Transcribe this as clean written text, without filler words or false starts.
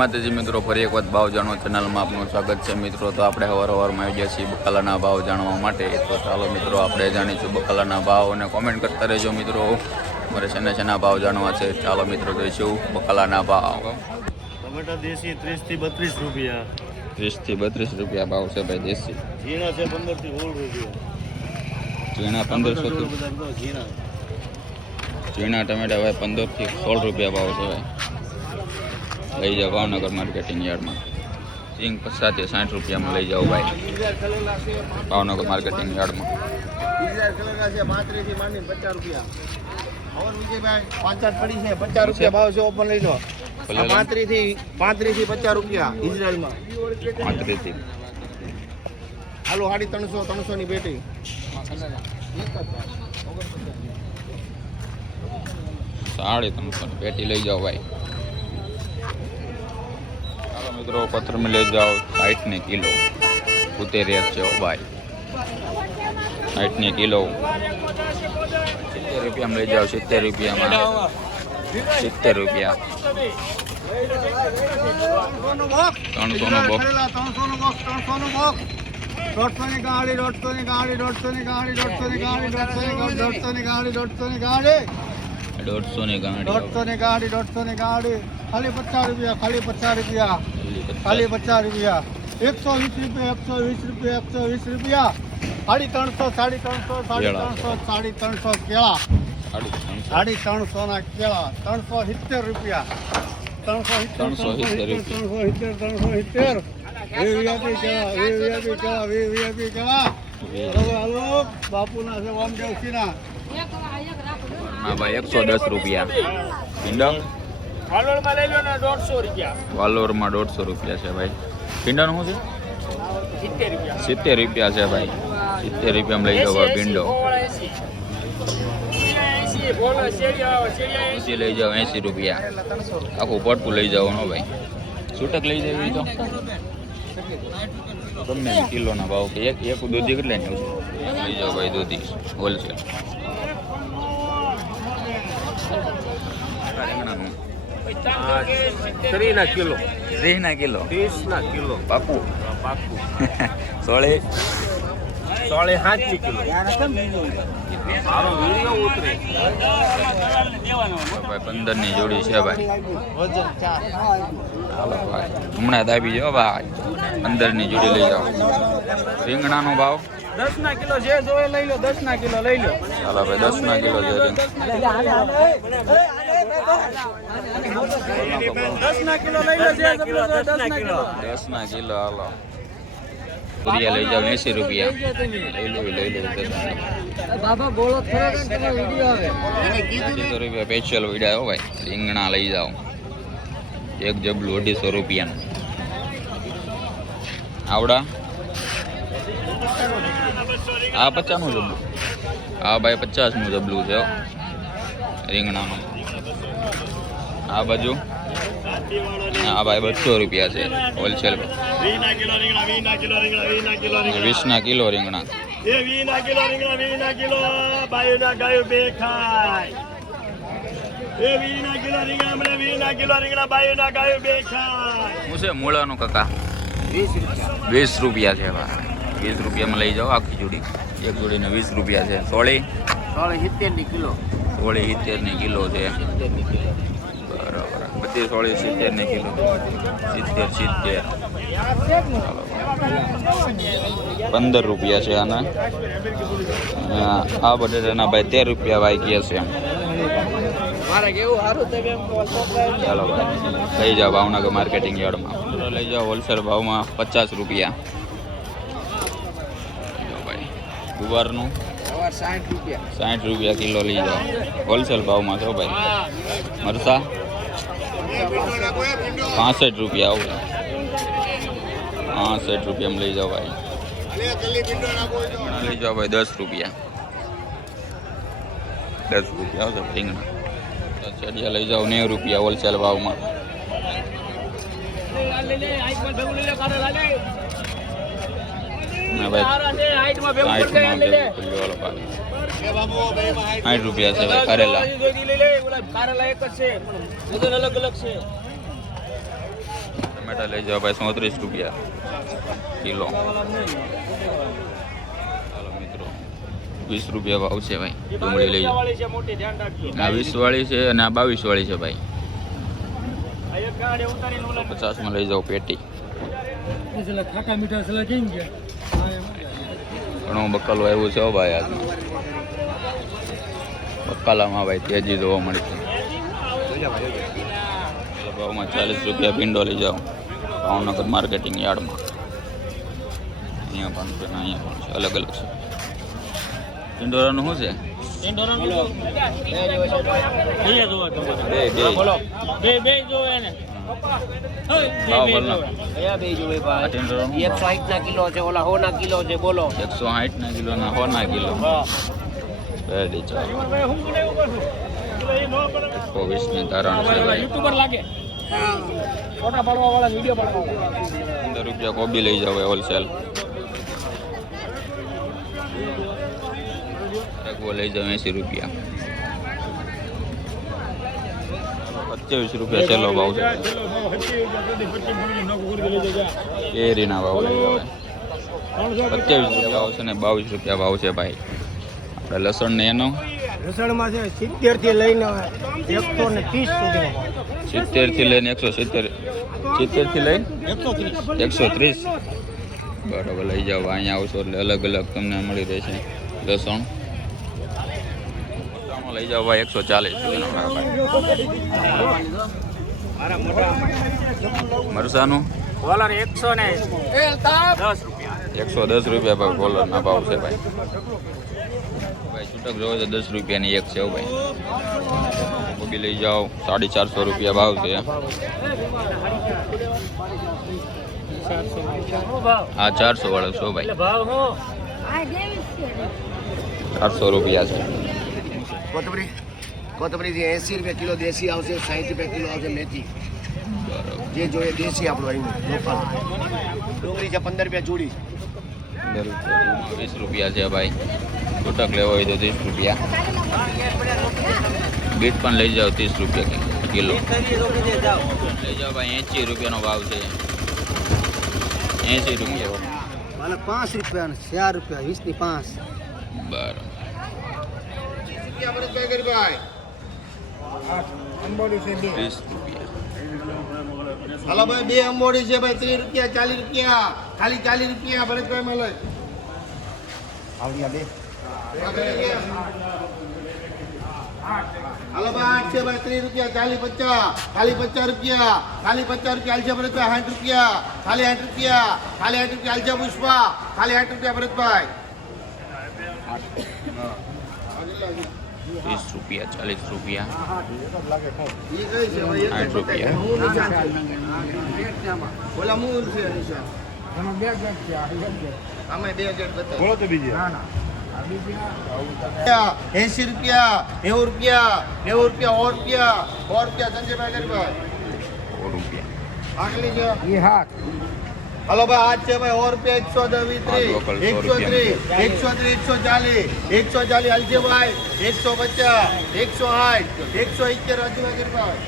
માતાજી મિત્રો, ફરી એક વખત ભાવ જાણો ચેનલમાં આપનું સ્વાગત છે મિત્રો। તો આપણે હવારમાં આવી ગયા છીએ બકાલાના ભાવ જાણવા માટે। તો ચાલો મિત્રો આપણે જાણીશું બકાલાના ભાવ અને કોમેન્ટ કરતા રહેજો મિત્રો। મારે શેના ભાવ જાણવા છે, ચાલો મિત્રો જોઈશું બકાલાના ભાવ। ટમેટા દેશી 30 થી 32 રૂપિયા। 30 થી 32 રૂપિયા ભાવ છે ભાઈ દેશી। ઝીણા છે 15 થી 16 રૂપિયા। ઝીણા 1500 થી ઝીણા ટમેટા ભાઈ 15 થી 16 રૂપિયા ભાવ છે ભાઈ। લઈ જાઓ ભાવનગર માર્કેટિંગ યાર્ડમાં। સિંગ 50 થી 60 રૂપિયામાં લઈ જાઓ ભાઈ ભાવનગર માર્કેટિંગ યાર્ડમાં। 35 થી માંડી 50 રૂપિયા। ઓર વિજયભાઈ 5 પડી છે 50 રૂપિયા ભાવ છે, ઓપન લઈ લો। 35 થી 50 રૂપિયા ઇઝરાયલમાં। 35 થી હાલો 350 ની પેટી। 350 ની પેટી લઈ જાઓ ભાઈ। ચાલો મિત્રો પથ્થર में લઈ જાઓ 60 ને કિલો 70 છે ભાઈ। 60 ને કિલો 70 રૂપિયામાં લઈ જાઓ। 70 રૂપિયામાં 70 રૂપિયા 300 નો બોક્સ। 150 ની ગાડી 150 ની ગાડી 150 ની ગાડી 150 ની ગાડી 150 ની ગાડી 150 ની ગાડી 150 ની ગાડી 150 ની ગાડી 150 ની ગાડી ખાલી 50 રૂપિયા ખાલી 50 રૂપિયા ખાલી 50 રૂપિયા 120 રૂપિયા 120 રૂપિયા 350 કેળા 350 ના કેળા 370 રૂપિયા 370 વીઆઈપી કેળા હાલો બાપુના છે વામદેવસિંહના હા ભાઈ 110 રૂપિયા। ભીંડા વાલોરમાં લઈ લો ને 150 રૂપિયા। વાલોરમાં 150 રૂપિયા છે ભાઈ। ભીંડાનું શું છે 70 રૂપિયા છે ભાઈ। 70 રૂપિયામાં લઈ જાઓ ભીંડો। 80 લઈ જાઓ 80 રૂપિયા। આખું પટકું લઈ જાઓ નો ભાઈ। છૂટક લઈ જાવી તો તમને કિલોના ભાવ કે એક દૂધી કેટલાની આવશે લઈ જાઓ ભાઈ દૂધી હોલસેલ। ત્રીના કિલો 30 ના કિલો 30 ના કિલો પાકું પાકું સોળે 7 કિલો મારો વિડિયો ઉતરે ભાઈ 15 ની જોડી છે ભાઈ। હાલો ભાઈ હમણાં દાબી જાઓ ભાઈ 15 ની જોડી લઈ જાઓ। રીંગણાનો ભાવ 10 ના કિલો જે જોવે લઈ લો 10 ના કિલો લઈ લો। ચાલો ભાઈ 10 ના કિલો છે 10 ના કિલો લઈ લો જે 10 ના કિલો 10 ના કિલો હાલો। પૂરિયા લઈ જાઓ 80 રૂપિયા લઈ લો બાબા બોલો ખરેખર તમે વિડિયો આવે 80 રૂપિયા સ્પેશિયલ વિડિયો ભાઈ। રીંગણા લઈ જાઓ એક જબલું 250 રૂપિયાનું। આવડા આ 50 નું જબલું આ ભાઈ 50 નું જબલું છે રીંગણાનું। આ બાજુ આ ભાઈ 200 રૂપિયા છે હોલસેલ। 20 ના કિલો રીંગણા 20 ના કિલો રીંગણા 20 ના કિલો રીંગણા 20 ના કિલો બાયુના ગાયો બે ખાય 20 ના કિલો રીંગણા મને 20 ના કિલો રીંગણા બાયુના ગાયો બે ખાય। શું છે મૂળાનું કાકા 20 રૂપિયા છે ભાઈ। 20 રૂપિયામાં લઈ જાઓ આખી જોડી। એક જોડીને 20 રૂપિયા છે। સોળી 70 ની કિલો 70 ની કિલો છે બરાબર। બધી સોળી 70 ની કિલો 70 15 રૂપિયા છે આના। આ બટેટાના ભાઈ 13 રૂપિયા ભાઈ કહે છે। ચાલો ભાઈ લઈ જાઓ ભાવનગર માર્કેટિંગ યાર્ડમાં। લઈ જાઓ હોલસેલ ભાવમાં 50 રૂપિયા ભાઈ। ગુવારનું 60 રૂપિયા કિલો લઈ જાઓ હોલસેલ ભાવમાં છો ભાઈ। મરસા 65 રૂપિયા આવું 65 રૂપિયામાં લઈ જાઓ ભાઈ। લઈ જાઓ ભાઈ 10 રૂપિયા 10 રૂપિયા આવશે રીંગણા। ચડિયા લઈ જાઓ 90 રૂપિયા હોલસેલ ભાવમાં। ના ભાઈ 60 રૂપિયા છે ભાઈ કરેલા। ટમેટા લઈ જાઓ ભાઈ 34 રૂપિયા કિલો. ચાલો મિત્રો 20 રૂપિયા ભાવ છે ભાઈ. ડુંગળી લઈ જાઓ. આ 20 વાળી છે અને આ 22 વાળી છે ભાઈ. 50 માં લઈ જાઓ પેટી. ઘણું બકાલું આવ્યું છે ભાઈ આજ. બકાલામાં ભાઈ તેજી જોવા મળી છે. ભાવમાં 40 રૂપિયા ભીંડો લઈ જાઓ ભાવનગર માર્કેટિંગ યાર્ડમાં. અહીંયા પણ છે ને અહીંયા પણ છે, અલગ અલગ છે. ભીંડોરાનું શું છે? કિલો છે, ઓલા 100 ના કિલો છે. બોલો 160 ના કિલો ના 100 ના કિલો. રેડી ચાલો. 120 ની તારણ છે ભાઈ. 15 રૂપિયા કોબી લઈ જાવ હોલસેલ. રગવો લઈ જાવ 80 રૂપિયા. 27 રૂપિયા છેલ્લો ભાવ છે. કેરીના ભાવ લઈ જાવ 27 રૂપિયા ભાવ છે ને 22 રૂપિયા ભાવ છે ભાઈ. આપણે લસણ ને એનો લસણમાં છે 70 થી લઈને 130 સુધી. 70 થી લઈને 170. 70 થી લઈને 130. બરાબર લઈ જાઓ. અહીંયા આવશો એટલે અલગ અલગ તમને મળી રહેશે લસણ. લઈ જાઓ ભાઈ 140 સુધીનો ભાઈ. મરસાનું 110 રૂપિયા ભાઈ. કોલરના ભાવ છે ભાઈ. ભાઈ છૂટક જોવો તો 10 રૂપિયાની એક છે ભાઈ. કોબી લઈ જાઓ 450 રૂપિયા ભાવ છે. આ 400 વાળો છો ભાઈ. 400 રૂપિયા છે. કોથમરી 80 રૂપિયા કિલો દેશી આવશે, 60 રૂપિયા કિલો આવશે મેથી. જે જોઈએ દેશી આપણું લોકલ. ડુંગળી છે 15 રૂપિયા જોડી. 20 રૂપિયા છે ભાઈ. છૂટક લેવો હોય તો 30 રૂપિયા. બીટ પણ લઈ જાઓ 30 રૂપિયા કિલો. લઈ જાઓ ભાઈ 80 રૂપિયાનો ભાવ છે. 80 રૂપિયા. 5 રૂપિયા 4 રૂપિયા 20 ની 5. બરાબર. હાલો ભાઈ 2 અંબોડી છે ભાઈ 30 રૂપિયા 40 રૂપિયા ખાલી 40 રૂપિયા ભરતભાઈ મળે. હાલો ભાઈ 8 છે ભાઈ 30 રૂપિયા 40 50 ખાલી 50 રૂપિયા ખાલી 50 રૂપિયા હાલશે ભરતભાઈ. 60 રૂપિયા ખાલી 60 રૂપિયા ખાલી 60 રૂપિયા હાલશે પુષ્પા ખાલી 60 રૂપિયા ભરતભાઈ. 30 રૂપિયા 40 રૂપિયા 60 રૂપિયા. ઓલા મૂળ છે નિશાન. અમે 2 ગેટ બતાવો. બોલો તો બીજી. 80 રૂપિયા 90 રૂપિયા 90 રૂપિયા 100 રૂપિયા 100 રૂપિયા સંજયભાઈ ગરભાઈ. 100 રૂપિયા. આટલી છે એ હાથ. હલો ભાઈ આજ છે ભાઈ 100 રૂપિયા 110 130 140 ભાઈ 150 160 170 રાજુભાઈ ગરભાઈ.